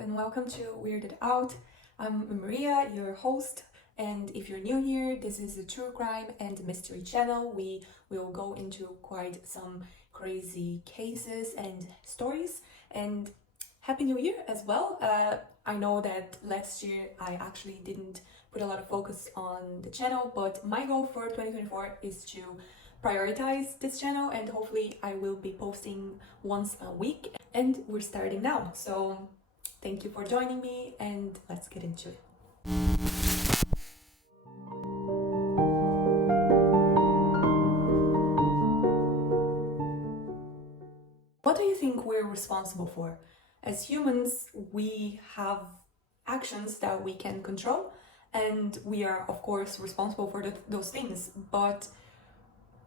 and welcome to Weirded Out. I'm Maria, your host, and if you're new here, this is a true crime and mystery channel. We will go into quite some crazy cases and stories, and Happy New Year as well. I know that last year I actually didn't put a lot of focus on the channel, but my goal for 2024 is to prioritize this channel, and hopefully I will be posting once a week, and we're starting now. So thank you for joining me, and let's get into it. What do you think we're responsible for? As humans, we have actions that we can control, and we are of course responsible for those things. But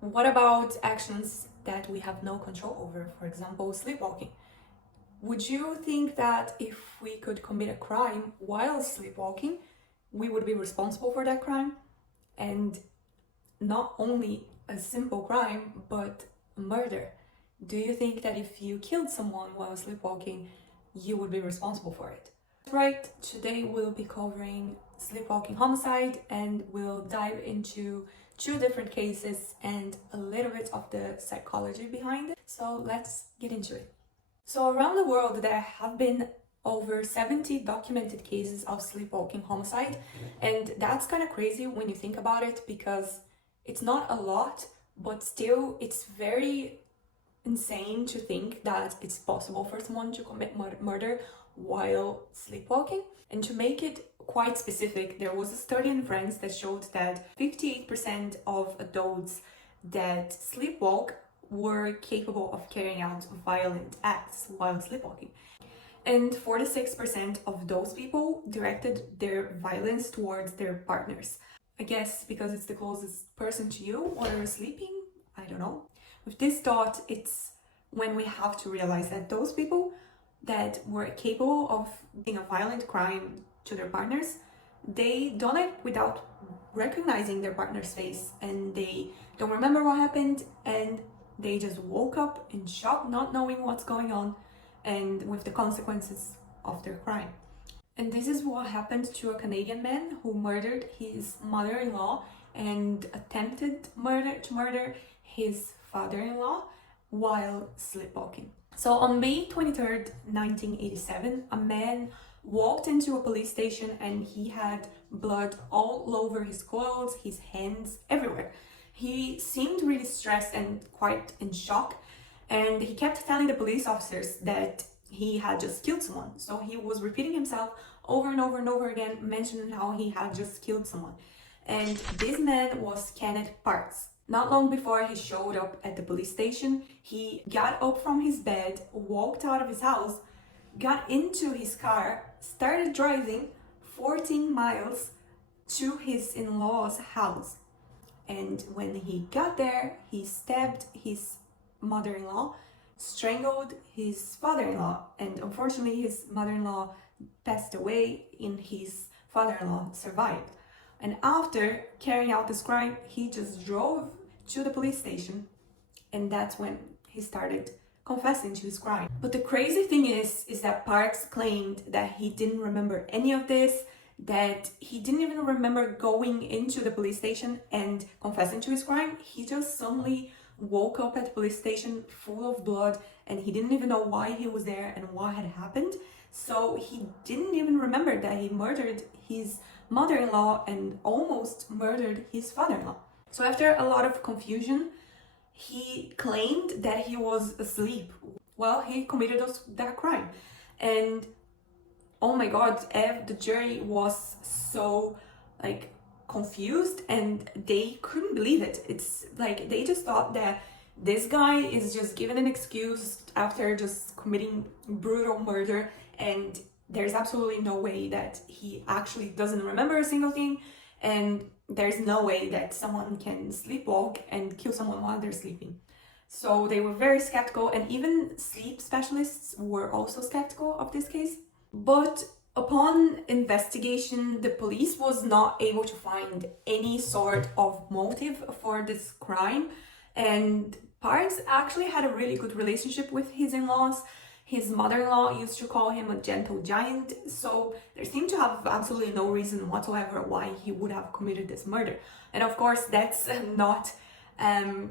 what about actions that we have no control over? For example, sleepwalking. Would you think that if we could commit a crime while sleepwalking, we would be responsible for that crime? And not only a simple crime, but murder. Do you think that if you killed someone while sleepwalking, you would be responsible for it? Right, today we'll be covering Sleepwalking Homicide, and we'll dive into two different cases and a little bit of the psychology behind it. So let's get into it. So around the world, there have been over 70 documented cases of sleepwalking homicide, and that's kind of crazy when you think about it, because it's not a lot, but still it's very insane to think that it's possible for someone to commit murder while sleepwalking. And to make it quite specific, there was a study in France that showed that 58% of adults that sleepwalk were capable of carrying out violent acts while sleepwalking. And 46% of those people directed their violence towards their partners. I guess because it's the closest person to you while you're sleeping, I don't know. With this thought, it's when we have to realize that those people that were capable of doing a violent crime to their partners, they done it without recognizing their partner's face, and they don't remember what happened, and they just woke up in shock, not knowing what's going on, and with the consequences of their crime. And this is what happened to a Canadian man who murdered his mother-in-law and attempted to murder his father-in-law while sleepwalking. So on May 23rd, 1987, a man walked into a police station and he had blood all over his clothes, his hands, everywhere. He seemed really stressed and quite in shock, and he kept telling the police officers that he had just killed someone. So he was repeating himself over and over and over again, mentioning how he had just killed someone. And this man was Kenneth Parks. Not long before he showed up at the police station, he got up from his bed, walked out of his house, got into his car, started driving 14 miles to his in-laws' house. And when he got there, he stabbed his mother-in-law, strangled his father-in-law, and unfortunately his mother-in-law passed away and his father-in-law survived. And after carrying out this crime, he just drove to the police station, and that's when he started confessing to his crime. But the crazy thing is that Parks claimed that he didn't remember any of this, that he didn't even remember going into the police station and confessing to his crime. He just suddenly woke up at the police station full of blood, and he didn't even know why he was there and what had happened. So he didn't even remember that he murdered his mother-in-law and almost murdered his father-in-law. So after a lot of confusion, he claimed that he was asleep while he committed that crime. And oh my god, the jury was so confused, and they couldn't believe it. It's like they just thought that this guy is just given an excuse after just committing brutal murder, and there's absolutely no way that he actually doesn't remember a single thing, and there's no way that someone can sleepwalk and kill someone while they're sleeping. So they were very skeptical, and even sleep specialists were also skeptical of this case. But upon investigation, the police was not able to find any sort of motive for this crime, and Parks actually had a really good relationship with his in-laws. His mother-in-law used to call him a gentle giant, so there seemed to have absolutely no reason whatsoever why he would have committed this murder. And of course, that's not an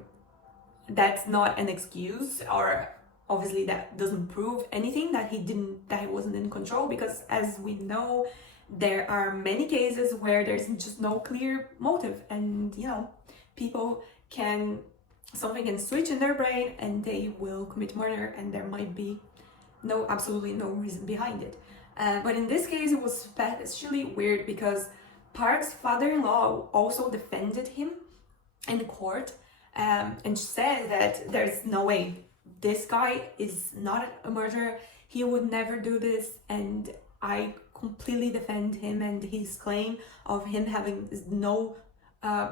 excuse, or obviously that doesn't prove anything that he wasn't in control, because as we know, there are many cases where there's just no clear motive, and something can switch in their brain and they will commit murder, and there might be absolutely no reason behind it. But in this case, it was especially weird because Parks' father-in-law also defended him in court, and said that there's no way, this guy is not a murderer, he would never do this, and I completely defend him and his claim of him having no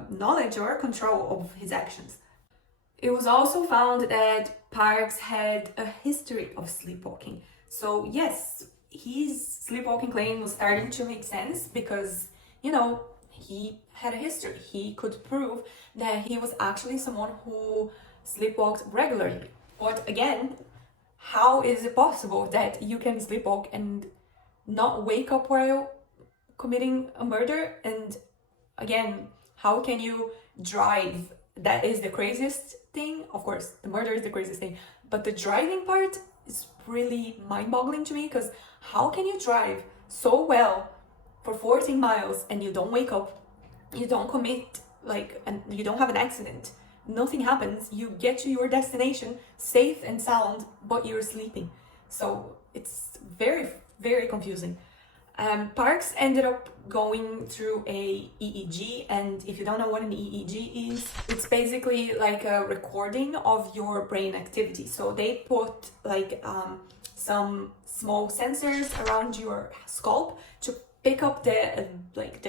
knowledge or control of his actions. It was also found that Parks had a history of sleepwalking. So yes, his sleepwalking claim was starting to make sense because, he had a history. He could prove that he was actually someone who sleepwalked regularly. But again, how is it possible that you can sleepwalk and not wake up while committing a murder? And again, how can you drive? That is the craziest thing. Of course, the murder is the craziest thing, but the driving part is really mind-boggling to me, because how can you drive so well for 14 miles and you don't wake up, you don't commit, and you don't have an accident, nothing happens, you get to your destination safe and sound, but you're sleeping? So it's very, very confusing. Parks ended up going through a EEG, and if you don't know what an EEG is, it's basically like a recording of your brain activity. So they put some small sensors around your scalp to pick up the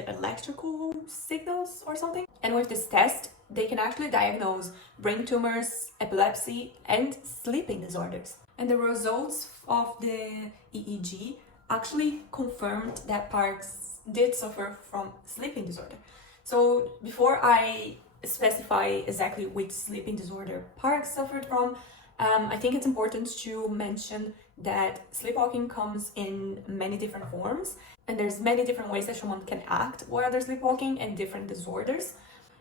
electrical signals or something. And with this test, they can actually diagnose brain tumors, epilepsy, and sleeping disorders. And the results of the EEG actually confirmed that Parks did suffer from sleeping disorder. So before I specify exactly which sleeping disorder Parks suffered from, I think it's important to mention that sleepwalking comes in many different forms, and there's many different ways that someone can act while they're sleepwalking, and different disorders.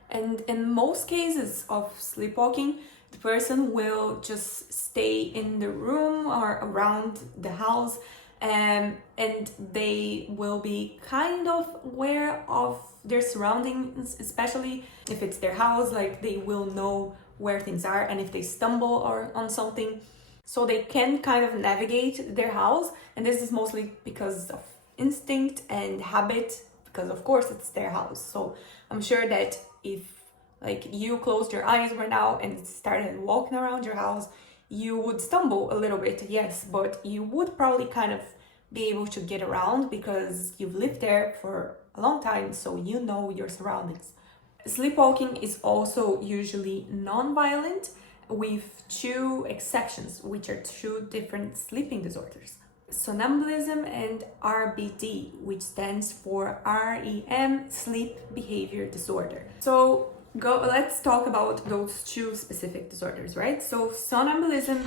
And in most cases of sleepwalking, the person will just stay in the room or around the house, and they will be kind of aware of their surroundings, especially if it's their house. They will know where things are, and if they stumble or on something, so they can kind of navigate their house. And this is mostly because of instinct and habit, because of course it's their house. So I'm sure that if you closed your eyes right now and started walking around your house, you would stumble a little bit, yes, but you would probably kind of be able to get around because you've lived there for a long time, so you know your surroundings. Sleepwalking is also usually non-violent, with two exceptions, which are two different sleeping disorders: somnambulism and RBD, which stands for REM, sleep behavior disorder. So let's talk about those two specific disorders, right? So somnambulism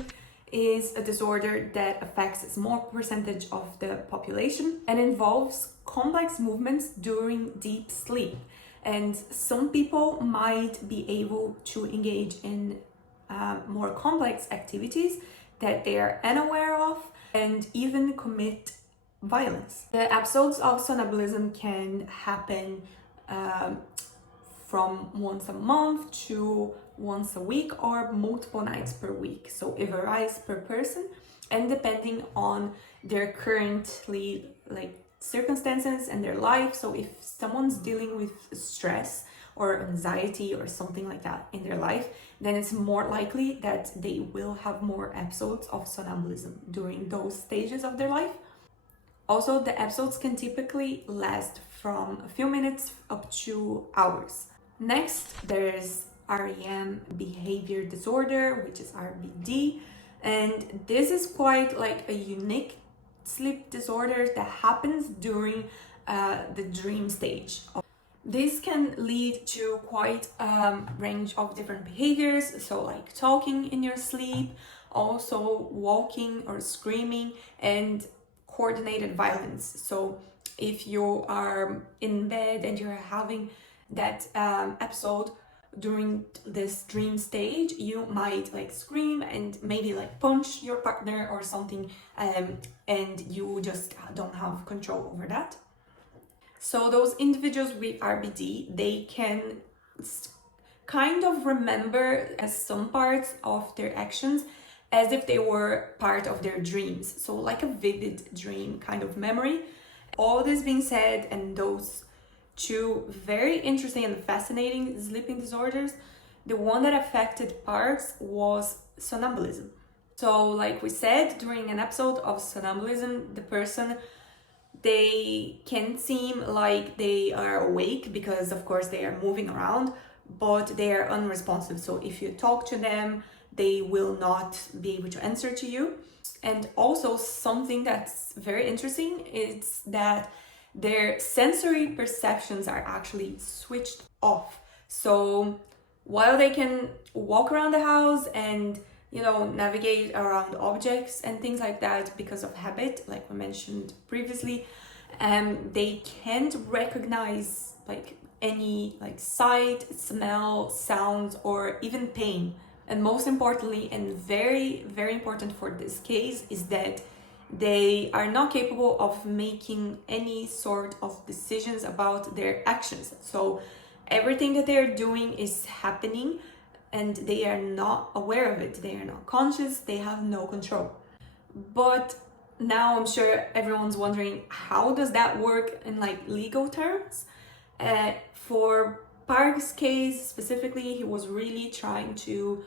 is a disorder that affects a small percentage of the population and involves complex movements during deep sleep. And some people might be able to engage in more complex activities that they are unaware of, and even commit violence. The episodes of somnambulism can happen from once a month to once a week, or multiple nights per week. So it varies per person, and depending on their currently circumstances and their life. So if someone's dealing with stress or anxiety or something like that in their life, then it's more likely that they will have more episodes of somnambulism during those stages of their life. Also, the episodes can typically last from a few minutes up to hours. Next, there's REM behavior disorder, which is RBD, and this is quite a unique sleep disorder that happens during the dream stage. This can lead to quite a range of different behaviors, so talking in your sleep, also walking or screaming, and coordinated violence. So if you are in bed and you're having that episode during this dream stage, you might like scream and maybe like punch your partner or something, and you just don't have control over that. So those individuals with RBD, they can kind of remember as some parts of their actions as if they were part of their dreams. So like a vivid dream kind of memory. All this being said, and those two very interesting and fascinating sleeping disorders, the one that affected Parks was somnambulism. So like we said during an episode of somnambulism, the person, they can seem like they are awake because of course they are moving around, but they are unresponsive. So if you talk to them, they will not be able to answer to you. And also something that's very interesting is that their sensory perceptions are actually switched off. So while they can walk around the house and, you know, navigate around objects and things like that because of habit, like we mentioned previously, they can't recognize like any like sight, smell, sounds, or even pain. And most importantly, and very, very important for this case, is that they are not capable of making any sort of decisions about their actions. So everything that they're doing is happening and they are not aware of it. They are not conscious, they have no control. But now I'm sure everyone's wondering, how does that work in like legal terms? For Park's case specifically, he was really trying to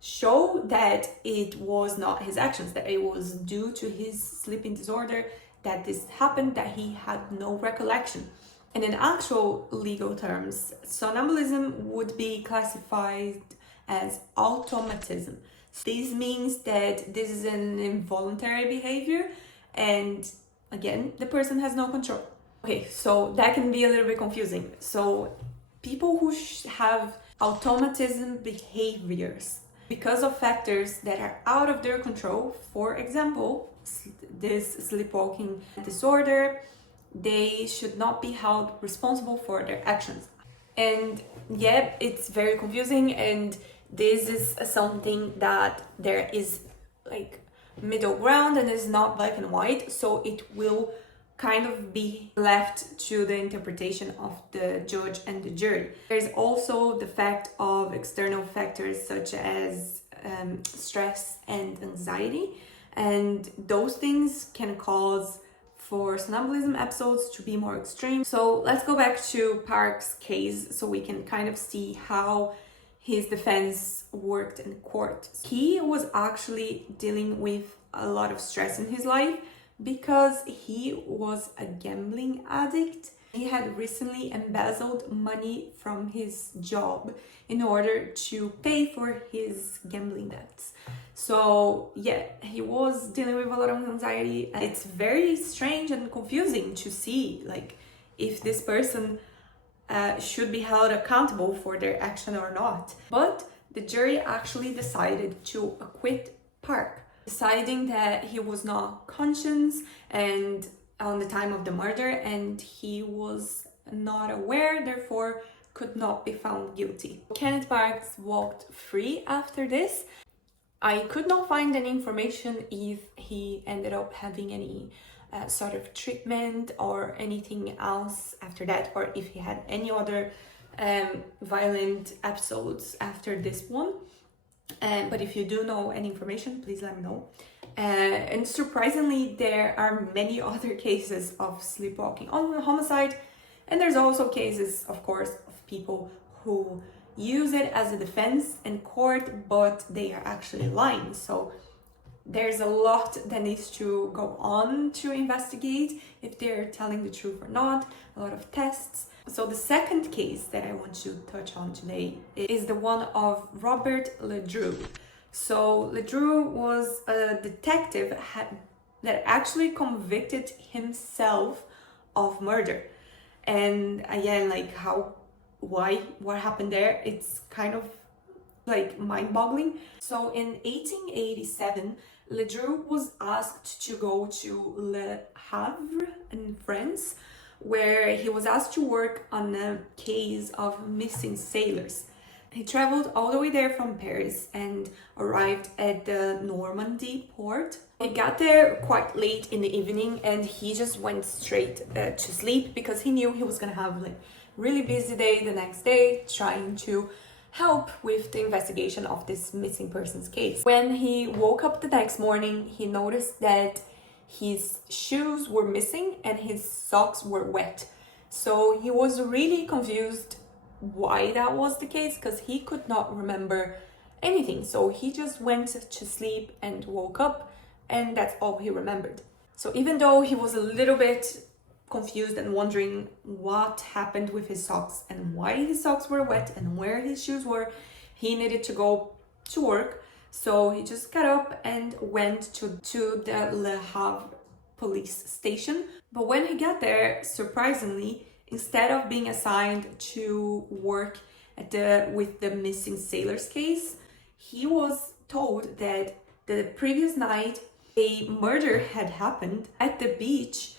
show that it was not his actions, that it was due to his sleeping disorder that this happened, that he had no recollection. And in actual legal terms, somnambulism would be classified as automatism. This means that this is an involuntary behavior, and again, the person has no control. Okay, so that can be a little bit confusing. So people who have automatism behaviors because of factors that are out of their control, for example, this sleepwalking disorder, they should not be held responsible for their actions. And yeah, it's very confusing, and this is something that there is like middle ground and is not black and white, so it will kind of be left to the interpretation of the judge and the jury. There's also the fact of external factors such as stress and anxiety, and those things can cause for somnambulism episodes to be more extreme. So let's go back to Park's case so we can kind of see how his defense worked in court. He was actually dealing with a lot of stress in his life because he was a gambling addict. He had recently embezzled money from his job in order to pay for his gambling debts. So yeah, he was dealing with a lot of anxiety. It's very strange and confusing to see like if this person should be held accountable for their action or not. But the jury actually decided to acquit Park, deciding that he was not conscious and on the time of the murder, and he was not aware, therefore could not be found guilty. Kenneth Parks walked free after this. I could not find any information if he ended up having any sort of treatment or anything else after that, or if he had any other violent episodes after this one. But if you do know any information, please let me know. And surprisingly, there are many other cases of sleepwalking homicide, and there's also cases, of course, of people who use it as a defense in court, but they are actually lying. So there's a lot that needs to go on to investigate if they're telling the truth or not, a lot of tests. So the second case that I want to touch on today is the one of Robert Ledru. So Ledru was a detective that actually convicted himself of murder. And again, like what happened there, it's kind of like mind-boggling. So in 1887, Ledru was asked to go to Le Havre in France, where he was asked to work on a case of missing sailors. He traveled all the way there from Paris and arrived at the Normandy port. He got there quite late in the evening and he just went straight to sleep because he knew he was gonna have like really busy day the next day trying to help with the investigation of this missing persons case. When he woke up the next morning, he noticed that his shoes were missing and his socks were wet. So he was really confused why that was the case because he could not remember anything. So he just went to sleep and woke up and that's all he remembered. So even though he was a little bit confused and wondering what happened with his socks and why his socks were wet and where his shoes were, he needed to go to work. So he just got up and went to the Le Havre police station. But when he got there, surprisingly, instead of being assigned to work with the missing sailors case, he was told that the previous night a murder had happened at the beach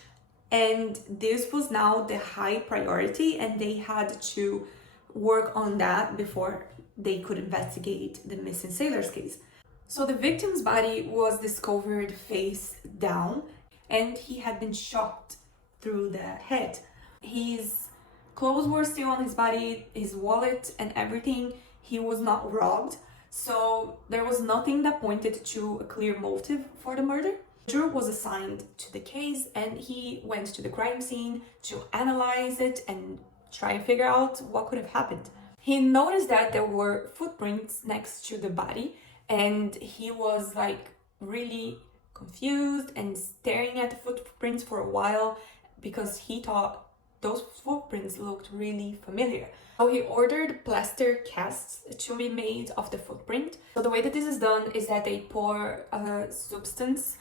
and this was now the high priority and they had to work on that before they could investigate the missing sailors case. So the victim's body was discovered face down and he had been shot through the head. His clothes were still on his body, his wallet and everything. He was not robbed. So there was nothing that pointed to a clear motive for the murder. Drew was assigned to the case and he went to the crime scene to analyze it and try and figure out what could have happened. He noticed that there were footprints next to the body and he was like really confused and staring at the footprints for a while because he thought those footprints looked really familiar. So he ordered plaster casts to be made of the footprint. So the way that this is done is that they pour a substance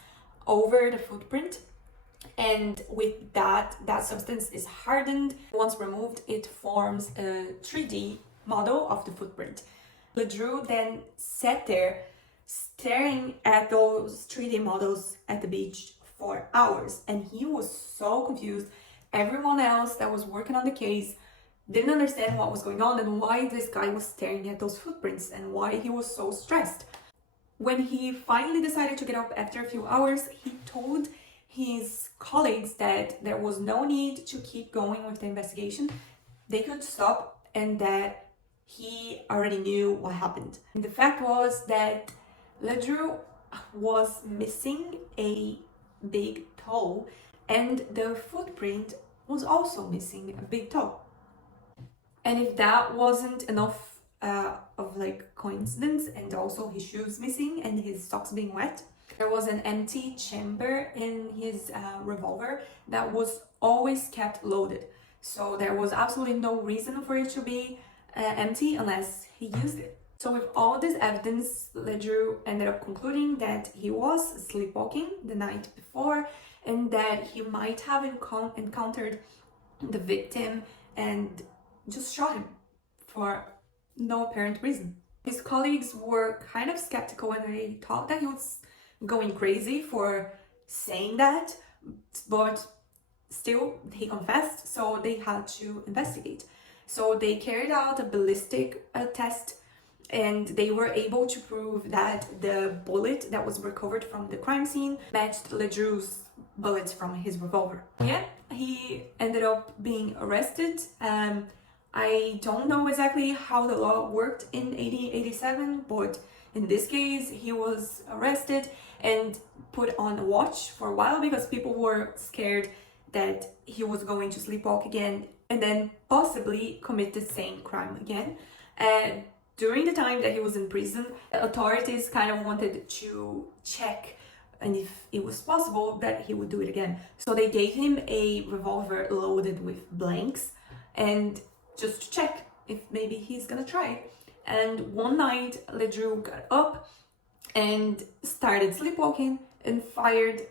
over the footprint and with that substance is hardened. Once removed, it forms a 3D model of the footprint. Ledru then sat there staring at those 3D models at the beach for hours and he was so confused. Everyone else that was working on the case didn't understand what was going on and why this guy was staring at those footprints and why he was so stressed. When he finally decided to get up after a few hours, he told his colleagues that there was no need to keep going with the investigation. They could stop and that he already knew what happened. And the fact was that Ledru was missing a big toe and the footprint was also missing a big toe. And if that wasn't enough of like coincidence and also his shoes missing and his socks being wet, there was an empty chamber in his revolver that was always kept loaded. So there was absolutely no reason for it to be empty unless he used it. So with all this evidence, Ledru ended up concluding that he was sleepwalking the night before and that he might have encountered the victim and just shot him for no apparent reason. His colleagues were kind of skeptical and they thought that he was going crazy for saying that, but still he confessed, so they had to investigate. So they carried out a ballistic test and they were able to prove that the bullet that was recovered from the crime scene matched Ledru's bullets from his revolver. Yeah, he ended up being arrested. I don't know exactly how the law worked in 1887, but in this case, he was arrested and put on a watch for a while because people were scared that he was going to sleepwalk again and then possibly commit the same crime again. And during the time that he was in prison, authorities kind of wanted to check and if it was possible that he would do it again. So they gave him a revolver loaded with blanks and just to check if maybe he's gonna try it. And one night, Ledru got up and started sleepwalking and fired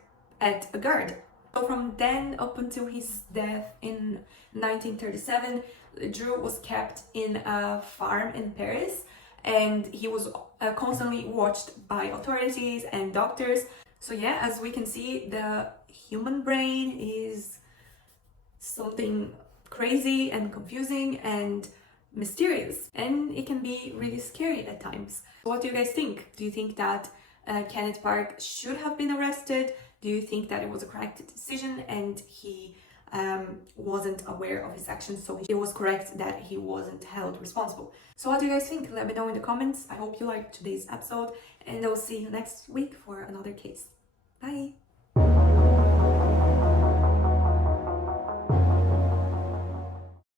at a guard. So from then up until his death in 1937, Ledru was kept in a farm in Paris and he was constantly watched by authorities and doctors. So yeah, as we can see, the human brain is something crazy and confusing and mysterious, and it can be really scary at times. What do you guys think? Do you think that Kenneth Park should have been arrested? Do you think that it was a correct decision and he wasn't aware of his actions, so it was correct that he wasn't held responsible? So what do you guys think? Let me know in the comments. I hope you liked today's episode, and I'll see you next week for another case. Bye!